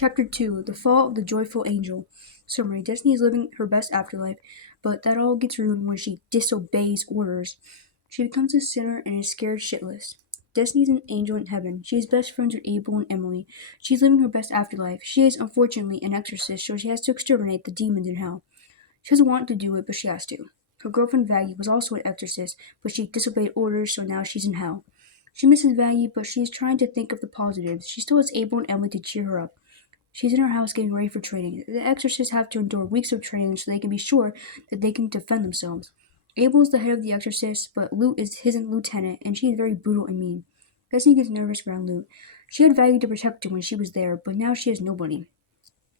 Chapter 2 The Fall of the Joyful Angel. Summary: Destiny is living her best afterlife, but that all gets ruined when she disobeys orders. She becomes a sinner and is scared shitless. Destiny is an angel in heaven. She is best friends with Abel and Emily. She is living her best afterlife. She is, unfortunately, an exorcist, so she has to exterminate the demons in hell. She doesn't want to do it, but she has to. Her girlfriend Vaggie was also an exorcist, but she disobeyed orders, so now she's in hell. She misses Vaggie, but she is trying to think of the positives. She still has Abel and Emily to cheer her up. She's in her house getting ready for training. The exorcists have to endure weeks of training so they can be sure that they can defend themselves. Abel is the head of the exorcists, but Lute is his lieutenant, and she is very brutal and mean. Destiny gets nervous around Lute. She had Vaggie to protect her when she was there, but now she has nobody.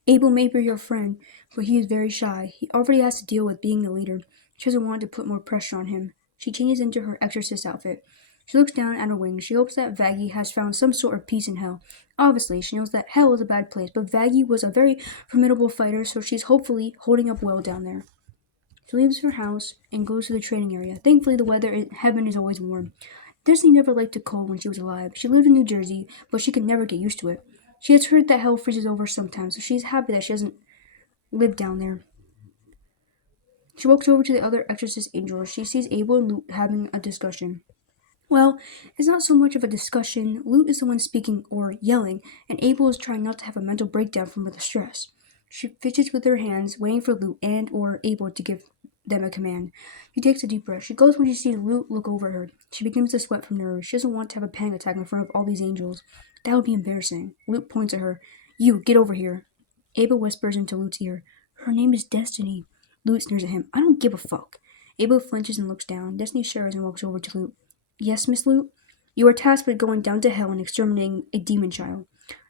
Abel may be her friend, but he is very shy. He already has to deal with being the leader. She doesn't want to put more pressure on him. She changes into her exorcist outfit. She looks down at her wings. She hopes that Vaggie has found some sort of peace in hell. Obviously, she knows that hell is a bad place, but Vaggie was a very formidable fighter, so she's hopefully holding up well down there. She leaves her house and goes to the training area. Thankfully, the weather in heaven is always warm. Disney never liked the cold when she was alive. She lived in New Jersey, but she could never get used to it. She has heard that hell freezes over sometimes, so she's happy that she doesn't live down there. She walks over to the other exorcist angels. She sees Abel and Lute having a discussion. Well, it's not so much of a discussion. Lute is the one speaking or yelling, and Abel is trying not to have a mental breakdown from the stress. She fidgets with her hands, waiting for Lute and or Abel to give them a command. She takes a deep breath. She goes when she sees Lute look over her. She begins to sweat from nerves. She doesn't want to have a panic attack in front of all these angels. That would be embarrassing. Lute points at her. You, get over here. Abel whispers into Lute's ear. Her name is Destiny. Lute sneers at him. I don't give a fuck. Abel flinches and looks down. Destiny shudders and walks over to Lute. Yes, Miss Lute? You are tasked with going down to hell and exterminating a demon child.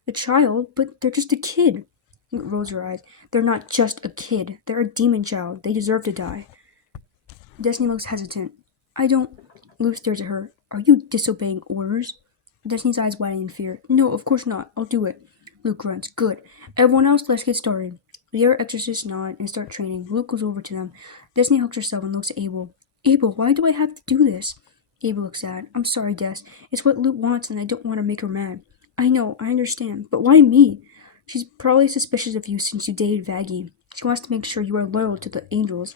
A child? But they're just a kid. Lute rolls her eyes. They're not just a kid. They're a demon child. They deserve to die. Destiny looks hesitant. I don't... Lute stares at her. Are you disobeying orders? Destiny's eyes widen in fear. No, of course not. I'll do it. Lute grunts. Good. Everyone else, let's get started. The other exorcists nod and start training. Lute goes over to them. Destiny hugs herself and looks at Abel. Abel, why do I have to do this? Abel looks sad. I'm sorry, Des. It's what Lute wants and I don't want to make her mad. I know, I understand. But why me? She's probably suspicious of you since you dated Vaggie. She wants to make sure you are loyal to the angels.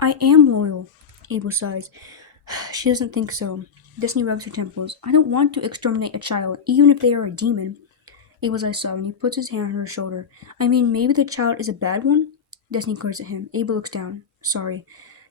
I am loyal, Abel sighs. She doesn't think so. Destiny rubs her temples. I don't want to exterminate a child, even if they are a demon. Abel's eyes sob and he puts his hand on her shoulder. I mean, maybe the child is a bad one? Destiny glares at him. Abel looks down. Sorry.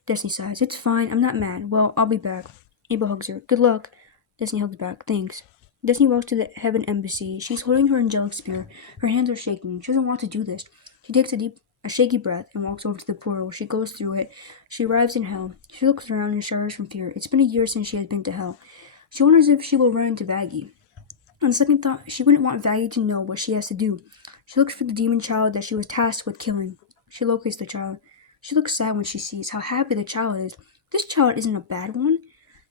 Destiny sighs. It's fine. I'm not mad. Well, I'll be back. Abel hugs her. Good luck. Destiny hugs back. Thanks. Destiny walks to the Heaven Embassy. She's holding her angelic spear. Her hands are shaking. She doesn't want to do this. She takes a shaky breath and walks over to the portal. She goes through it. She arrives in hell. She looks around and shudders from fear. It's been a year since she has been to hell. She wonders if she will run into Vaggie. On second thought, she wouldn't want Vaggie to know what she has to do. She looks for the demon child that she was tasked with killing. She locates the child. She looks sad when she sees how happy the child is. This child isn't a bad one.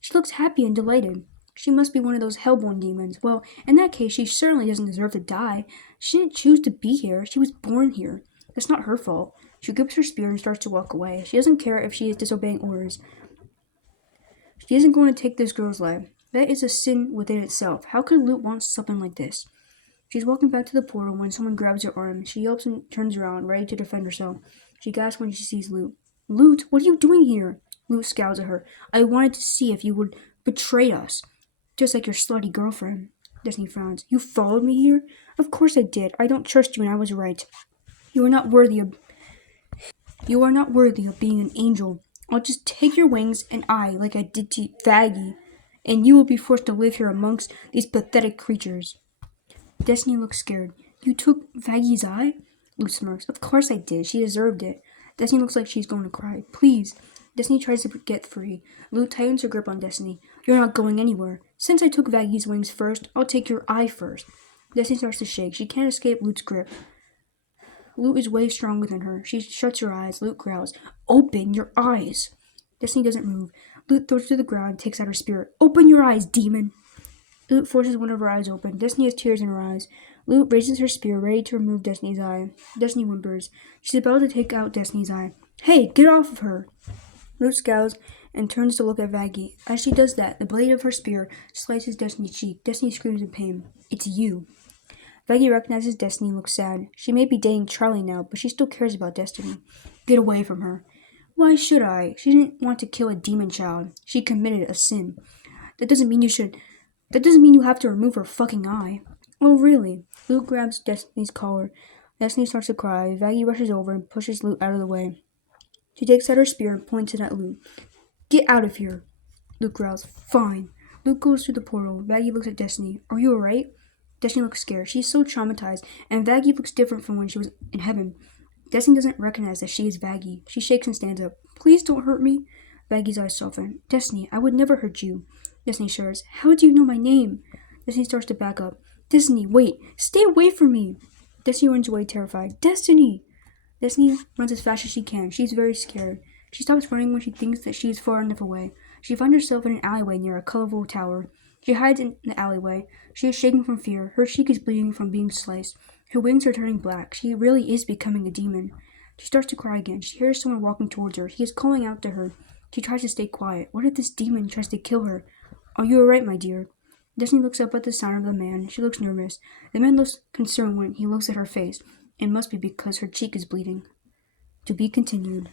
She looks happy and delighted. She must be one of those hellborn demons. Well, in that case, she certainly doesn't deserve to die. She didn't choose to be here. She was born here. That's not her fault. She grips her spear and starts to walk away. She doesn't care if she is disobeying orders. She isn't going to take this girl's life. That is a sin within itself. How could Lute want something like this? She's walking back to the portal when someone grabs her arm. She yelps and turns around, ready to defend herself. She gasps when she sees Lute. Lute, what are you doing here? Lute scowls at her. I wanted to see if you would betray us. Just like your slutty girlfriend. Destiny frowns. You followed me here? Of course I did. I don't trust you and I was right. You are not worthy of being an angel. I'll just take your wings and like I did to Vaggie, and you will be forced to live here amongst these pathetic creatures. Destiny looks scared. You took Vaggie's eye? Lute smirks. Of course I did. She deserved it. Destiny looks like she's going to cry. Please. Destiny tries to get free. Lute tightens her grip on Destiny. You're not going anywhere. Since I took Vaggie's wings first, I'll take your eye first. Destiny starts to shake. She can't escape Lute's grip. Lute is way stronger than her. She shuts her eyes. Lute growls. Open your eyes. Destiny doesn't move. Lute throws her to the ground and takes out her spear. Open your eyes, demon. Lute forces one of her eyes open. Destiny has tears in her eyes. Lute raises her spear, ready to remove Destiny's eye. Destiny whimpers. She's about to take out Destiny's eye. Hey, get off of her! Lute scowls and turns to look at Vaggie. As she does that, the blade of her spear slices Destiny's cheek. Destiny screams in pain. It's you. Veggie recognizes Destiny and looks sad. She may be dating Charlie now, but she still cares about Destiny. Get away from her. Why should I? She didn't want to kill a demon child. She committed a sin. That doesn't mean you have to remove her fucking eye. Oh, really? Luke grabs Destiny's collar. Destiny starts to cry. Vaggie rushes over and pushes Luke out of the way. She takes out her spear and points it at Luke. Get out of here. Luke growls. Fine. Luke goes through the portal. Vaggie looks at Destiny. Are you alright? Destiny looks scared. She's so traumatized, and Vaggie looks different from when she was in heaven. Destiny doesn't recognize that she is Vaggie. She shakes and stands up. Please don't hurt me. Vaggie's eyes soften. Destiny, I would never hurt you. Destiny shudders. How do you know my name? Destiny starts to back up. Destiny, wait. Stay away from me. Destiny runs away terrified. Destiny! Destiny runs as fast as she can. She's very scared. She stops running when she thinks that she is far enough away. She finds herself in an alleyway near a colorful tower. She hides in the alleyway. She is shaking from fear. Her cheek is bleeding from being sliced. Her wings are turning black. She really is becoming a demon. She starts to cry again. She hears someone walking towards her. He is calling out to her. She tries to stay quiet. What if this demon tries to kill her? Are you alright, my dear? Destiny looks up at the sound of the man. She looks nervous. The man looks concerned when he looks at her face. It must be because her cheek is bleeding. To be continued.